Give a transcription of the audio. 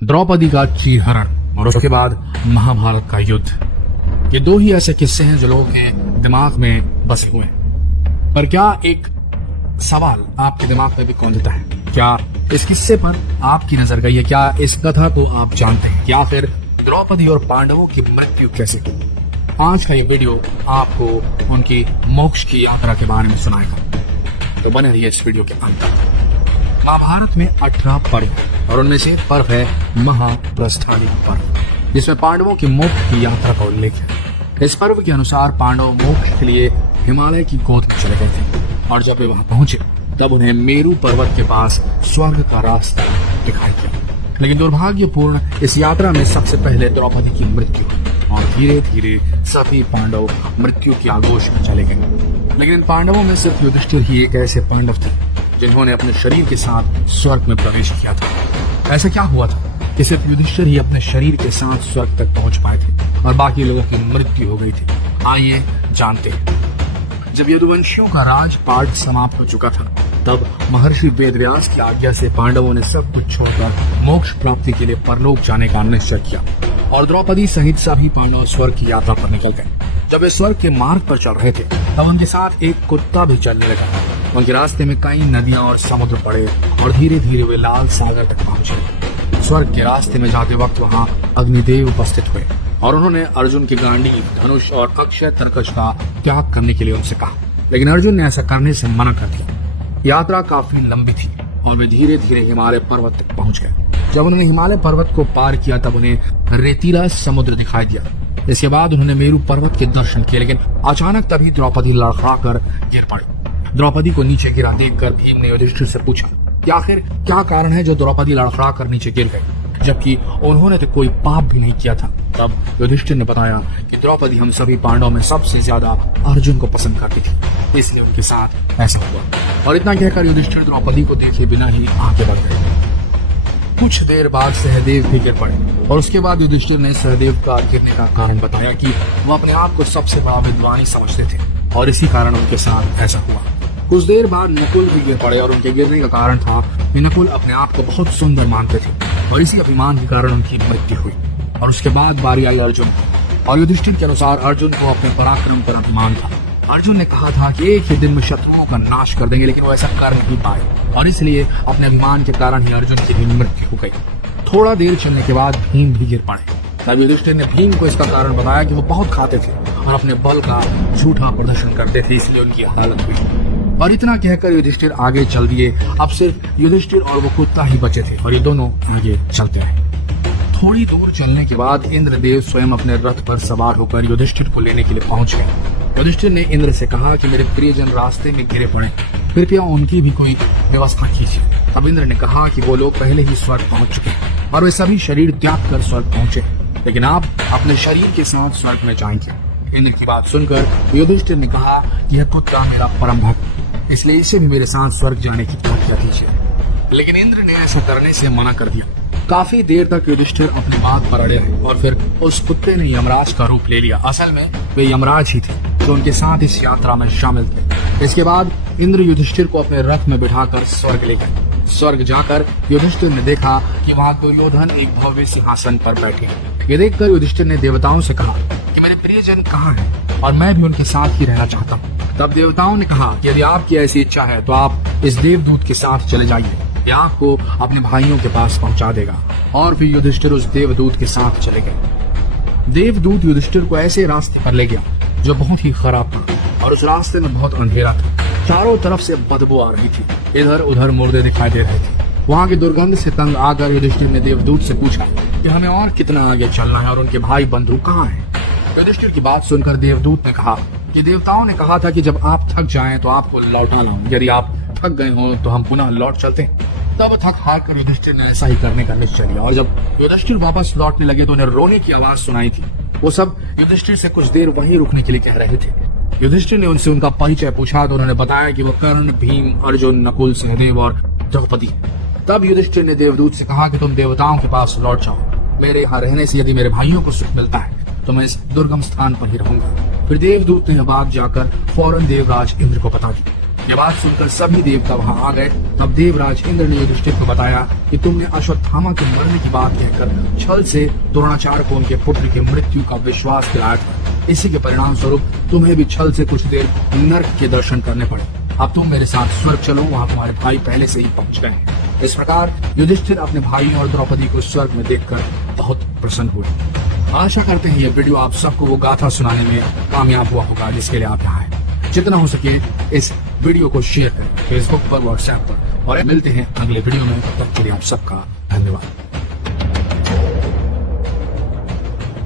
द्रौपदी का चीरहरण और उसके बाद महाभारत का युद्ध। ये दो ही ऐसे किस्से हैं जो लोगों के दिमाग में बसे हुए हैं। पर क्या एक सवाल आपके दिमाग में भी कौंधता है, क्या इस किस्से पर आपकी नजर गई है? क्या इस कथा को आप जानते हैं? क्या फिर द्रौपदी और पांडवों की मृत्यु कैसे हुई? आज का ये वीडियो आपको उनकी मोक्ष की यात्रा के बारे में सुनाएगा, तो बने रहिए इस वीडियो के अंत तक। महाभारत में 18 पर्व है और उनमें से एक पर्व है महाप्रस्थानी पर्व, जिसमें पांडवों की मोक्ष की यात्रा का उल्लेख है। इस पर्व के अनुसार पांडव मोक्ष के लिए हिमालय की गोद में चले गए थे और जब वे वहां पहुंचे तब उन्हें मेरू पर्वत के पास स्वर्ग का रास्ता दिखाई दिया। लेकिन दुर्भाग्यपूर्ण इस यात्रा में सबसे पहले द्रौपदी की मृत्यु हुई और धीरे धीरे सभी पांडव मृत्यु की आगोश में चले गए। लेकिन पांडवों में सिर्फ युधिष्ठिर ही एक ऐसे पांडव थे जिन्होंने अपने शरीर के साथ स्वर्ग में प्रवेश किया था। ऐसा क्या हुआ था कि सिर्फ युधिष्ठिर ही अपने शरीर के साथ स्वर्ग तक पहुंच पाए थे और बाकी लोगों की मृत्यु हो गई थी? आइए जानते हैं। जब यदुवंशियों का राजपाट समाप्त हो चुका था तब महर्षि वेदव्यास की आज्ञा से पांडवों ने सब कुछ छोड़कर मोक्ष प्राप्ति के लिए परलोक जाने का निश्चय किया और द्रौपदी सहित सभी पांडव स्वर्ग की यात्रा पर निकल गए। जब वे स्वर्ग के मार्ग पर चल रहे थे तब उनके साथ एक कुत्ता भी चलने लगा। उनके रास्ते में कई नदियां और समुद्र पड़े और धीरे धीरे वे लाल सागर तक पहुंचे। स्वर्ग के रास्ते में जाते वक्त वहां अग्निदेव उपस्थित हुए और उन्होंने अर्जुन की गांडीव, धनुष और अक्षय तरकश का त्याग करने के लिए उनसे कहा, लेकिन अर्जुन ने ऐसा करने से मना कर दिया। यात्रा काफी लंबी थी और वे धीरे धीरे हिमालय पर्वत तक पहुंच गए। जब उन्होंने हिमालय पर्वत को पार किया तब उन्हें रेतीला समुद्र दिखाई दिया। इसके बाद उन्होंने मेरू पर्वत के दर्शन किए, लेकिन अचानक तभी द्रौपदी लड़खड़ाकर गिर पड़ी। द्रौपदी को नीचे गिरा देखकर भीम ने युधिष्ठिर से पूछा कि आखिर क्या कारण है जो द्रौपदी लड़खड़ाकर नीचे गिर गई, जबकि उन्होंने तो कोई पाप भी नहीं किया था। तब युधिष्ठिर ने बताया कि द्रौपदी हम सभी पांडवों में सबसे ज्यादा अर्जुन को पसंद करती थी, इसलिए उनके साथ ऐसा हुआ। और इतना कहकर युधिष्ठिर द्रौपदी को देखे बिना ही आगे बढ़ गए। कुछ देर बाद सहदेव भी गिर पड़े और उसके बाद युधिष्ठिर ने सहदेव का गिरने का कारण बताया कि वो अपने आप को सबसे बड़ा विद्वान समझते थे और इसी कारण उनके साथ ऐसा हुआ। कुछ देर बाद नकुल भी गिर पड़े और उनके गिरने का कारण था कि नकुल अपने आप को बहुत सुंदर मानते थे और इसी अभिमान के कारण उनकी मृत्यु हुई। और उसके बाद बारी आई अर्जुन और युधिष्ठिर के अनुसार अर्जुन को अपने पराक्रम पर अभिमान था। अर्जुन ने कहा था कि एक ही दिन में शत्रुओं का नाश कर देंगे, लेकिन वो ऐसा कर नहीं पाए और इसलिए अपने अभिमान के कारण ही अर्जुन की भी मृत्यु हो गई। थोड़ा देर चलने के बाद भीम भी गिर पड़े। तब युधिष्ठिर ने भीम को इसका कारण बताया कि वो बहुत खाते थे और अपने बल का झूठा प्रदर्शन करते थे, इसलिए उनकी हालत हुई। और इतना कहकर युधिष्ठिर आगे चल दिए। अब सिर्फ युधिष्ठिर और वो कुत्ता ही बचे थे और ये दोनों आगे चलते रहे। थोड़ी दूर चलने के बाद इंद्रदेव स्वयं अपने रथ पर सवार होकर युधिष्ठिर को लेने के लिए पहुंच गए। युधिष्ठिर ने इंद्र से कहा कि मेरे प्रियजन रास्ते में गिरे पड़े, कृपया उनकी भी कोई व्यवस्था कीजिए। तब इंद्र ने कहा कि वो लोग पहले ही स्वर्ग पहुंच चुके हैं और वे सभी शरीर त्याग कर स्वर्ग पहुंचे, लेकिन आप अपने शरीर के साथ स्वर्ग में जाएंगे। इंद्र की बात सुनकर युधिष्ठिर ने कहा कि यह कुत्ता मेरा परम भक्त, इसलिए इसे भी मेरे साथ स्वर्ग जाने की आज्ञा दीजिए। लेकिन इंद्र ने ऐसा करने से मना कर दिया। काफी देर तक युधिष्ठिर अपनी बात पर अड़े रहे और फिर उस कुत्ते ने यमराज का रूप ले लिया। असल में वे यमराज ही थे जो उनके साथ इस यात्रा में शामिल थे। इसके बाद इंद्र युधिष्ठिर को अपने रथ में बिठाकर स्वर्ग ले गए। स्वर्ग जाकर युधिष्ठिर ने देखा कि वहाँ दुर्योधन एक भव्य सिंहासन पर बैठे हैं। ये देखकर युधिष्ठिर ने देवताओं से कहा कि मेरे प्रियजन कहाँ हैं और मैं भी उनके साथ ही रहना चाहता हूँ। तब देवताओं ने कहा कि यदि आपकी ऐसी इच्छा है तो आप इस देवदूत के साथ चले जाइए, यह आपको अपने भाइयों के पास पहुंचा देगा। और फिर युधिष्ठिर उस देवदूत के साथ चले गए। देवदूत युधिष्ठिर को ऐसे रास्ते पर ले गया जो बहुत ही खराब था और उस रास्ते में बहुत अंधेरा था। चारों तरफ से बदबू आ रही थी, इधर उधर मुर्दे दिखाई दे रहे थे। वहाँ की दुर्गंध से तंग आकर युधिष्ठिर ने देवदूत से पूछा कि हमें और कितना आगे चलना है और उनके भाई बंधु कहाँ हैं? युधिष्ठिर की बात सुनकर देवदूत ने कहा कि देवताओं ने कहा था कि जब आप थक जाएं तो आपको लौटा लाऊं, यदि आप थक गए हो तो हम पुनः लौट चलते हैं। तब थक हार कर युधिष्ठिर ने ऐसा ही करने का निश्चय लिया और जब युधिष्ठिर वापस लौटने लगे तो उन्हें रोने की आवाज सुनाई थी। वो सब युधिष्ठिर से कुछ देर वहीं रुकने के लिए कह रहे थे। युधिष्ठिर ने उनसे उनका परिचय पूछा तो उन्होंने बताया कि वो कर्ण, भीम, अर्जुन, नकुल, सहदेव और द्रौपदी। तब युधिष्ठिर ने देवदूत से कहा कि तुम देवताओं के पास लौट जाओ, मेरे यहाँ रहने से यदि मेरे भाइयों को सुख मिलता है तो मैं इस दुर्गम स्थान पर ही रहूंगा। फिर देवदूत ने बात जाकर फौरन देवराज इंद्र को बता दी। ये बात सुनकर सभी देवता वहां आ गए। तब देवराज इंद्र ने युधिष्ठिर को बताया कि तुमने अश्वत्थामा के मरने की बात कहकर छल से द्रोणाचार्य को उनके पुत्र की मृत्यु का विश्वास दिलाया था। इसी के परिणाम स्वरूप तुम्हें भी छल से कुछ देर नर्क के दर्शन करने पड़े। अब तुम मेरे साथ स्वर्ग चलो, वहां तुम्हारे भाई पहले से ही पहुंच गए हैं। इस प्रकार युधिष्ठिर अपने भाइयों और द्रौपदी को स्वर्ग में देखकर बहुत प्रसन्न हुए। आशा करते हैं ये वीडियो आप सबको वो गाथा सुनाने में कामयाब हुआ होगा जिसके लिए आप यहाँ हैं। जितना हो सके इस वीडियो को शेयर करें फेसबुक पर, व्हाट्सएप पर, और मिलते हैं अगले वीडियो में। तब तक के लिए आप सबका धन्यवाद।